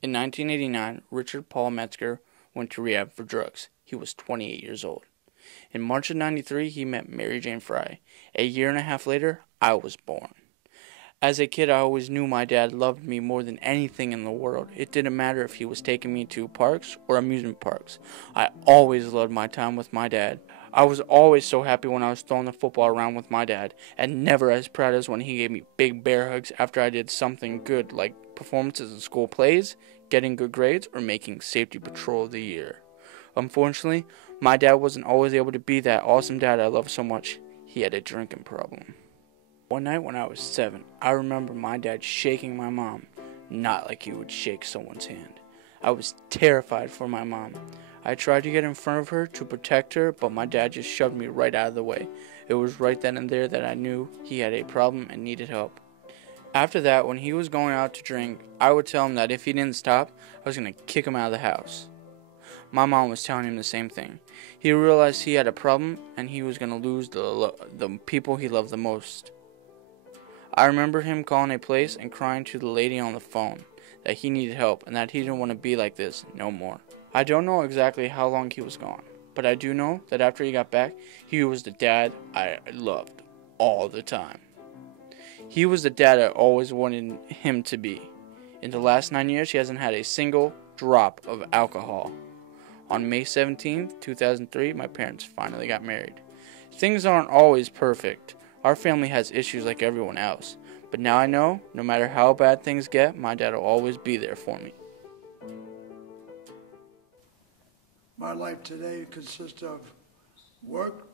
In 1989, Richard Paul Metzger went to rehab for drugs. He was 28 years old. In March of 93, he met Mary Jane Frey. A year and a half later, I was born. As a kid, I always knew my dad loved me more than anything in the world. It didn't matter if he was taking me to parks or amusement parks. I always loved my time with my dad. I was always so happy when I was throwing the football around with my dad, and never as proud as when he gave me big bear hugs after I did something good, like performances in school plays, getting good grades, or making safety patrol of the year. Unfortunately, my dad wasn't always able to be that awesome dad I loved so much. He had a drinking problem. One night when I was 7, I remember my dad shaking my mom, not like he would shake someone's hand. I was terrified for my mom. I tried to get in front of her to protect her, but my dad just shoved me right out of the way. It was right then and there that I knew he had a problem and needed help. After that, when he was going out to drink, I would tell him that if he didn't stop, I was going to kick him out of the house. My mom was telling him the same thing. He realized he had a problem and he was going to lose the people he loved the most. I remember him calling a place and crying to the lady on the phone that he needed help and that he didn't want to be like this no more. I don't know exactly how long he was gone, but I do know that after he got back, he was the dad I loved all the time. He was the dad I always wanted him to be. In the last 9 years, he hasn't had a single drop of alcohol. On May 17, 2003, my parents finally got married. Things aren't always perfect. Our family has issues like everyone else. But now I know, no matter how bad things get, my dad will always be there for me. My life today consists of work,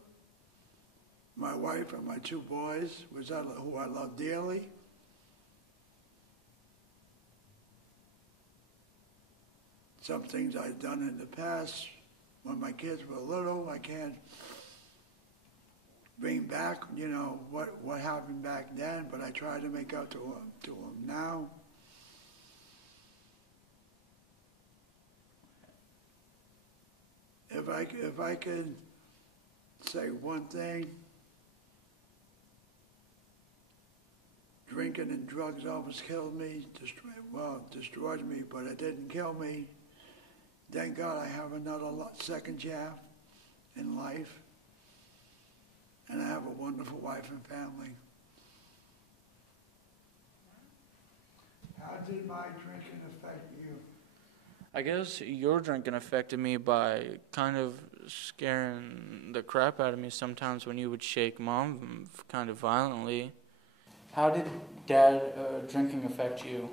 my wife and my 2 boys, who I love dearly. Some things I've done in the past when my kids were little, I can't bring back, what happened back then, but I try to make up to them now. If I could say one thing, drinking and drugs almost killed me, destroyed me, but it didn't kill me. Thank God I have another second chance in life, and I have a wonderful wife and family. How did my drinking affect you? I guess your drinking affected me by kind of scaring the crap out of me sometimes when you would shake Mom kind of violently. How did Dad drinking affect you?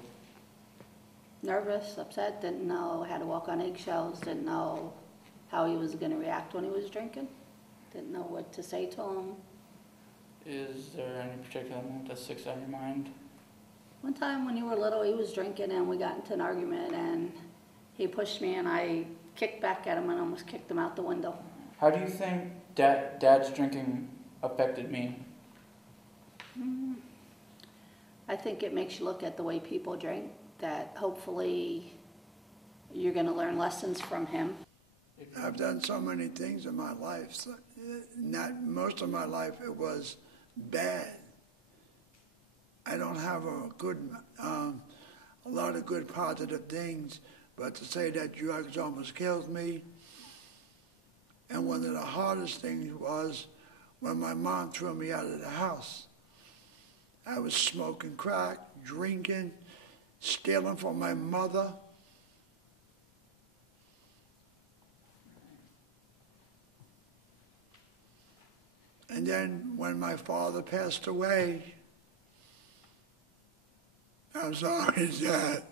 Nervous, upset, didn't know how to walk on eggshells, didn't know how he was going to react when he was drinking, didn't know what to say to him. Is there any particular moment that sticks out in your mind? One time when you were little, he was drinking and we got into an argument and he pushed me and I kicked back at him and almost kicked him out the window. How do you think Dad's drinking affected me? I think it makes you look at the way people drink, that hopefully you're going to learn lessons from him. I've done so many things in my life. So not most of my life it was bad. I don't have a lot of good positive things, but to say that drugs almost killed me, and one of the hardest things was when my mom threw me out of the house. I was smoking crack, drinking, stealing from my mother. And then when my father passed away, I'm sorry, Dad.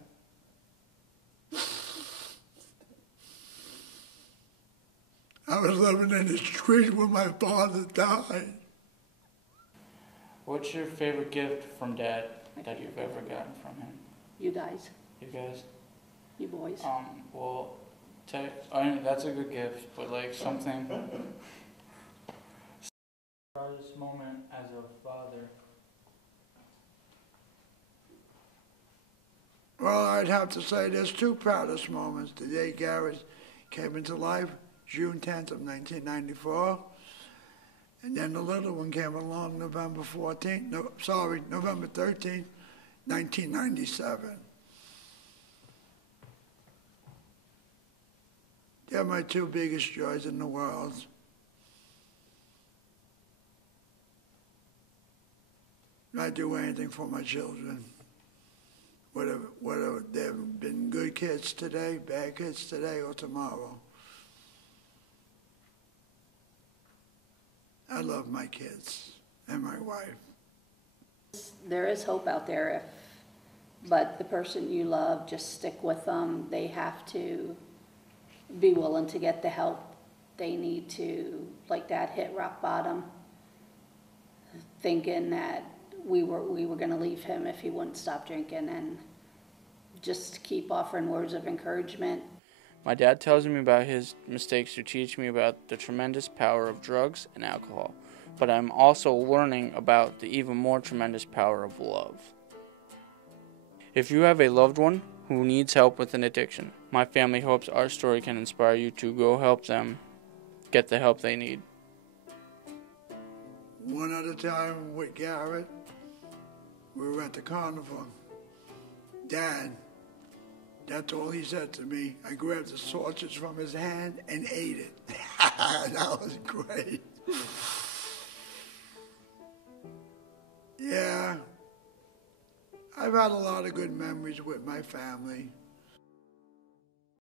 I was living in the street when my father died. What's your favorite gift from Dad that you've ever gotten from him? You guys. You guys? You boys. Well, that's a good gift, but like something. Proudest moment as a father. Well, I'd have to say there's 2 proudest moments. The day Garrett came into life, June 10th of 1994. And then the little one came along November 13th, 1997. They're my two biggest joys in the world. I'd do anything for my children. Whatever, they've been good kids today, bad kids today, or tomorrow. I love my kids and my wife. There is hope out there, but the person you love, just stick with them. They have to be willing to get the help they need to, like Dad hit rock bottom, thinking that we were going to leave him if he wouldn't stop drinking, and just keep offering words of encouragement. My dad tells me about his mistakes to teach me about the tremendous power of drugs and alcohol, but I'm also learning about the even more tremendous power of love. If you have a loved one who needs help with an addiction, my family hopes our story can inspire you to go help them get the help they need. One other time with Garrett, we were at the carnival. Dad, that's all he said to me. I grabbed the sausage from his hand and ate it. That was great. Yeah, I've had a lot of good memories with my family.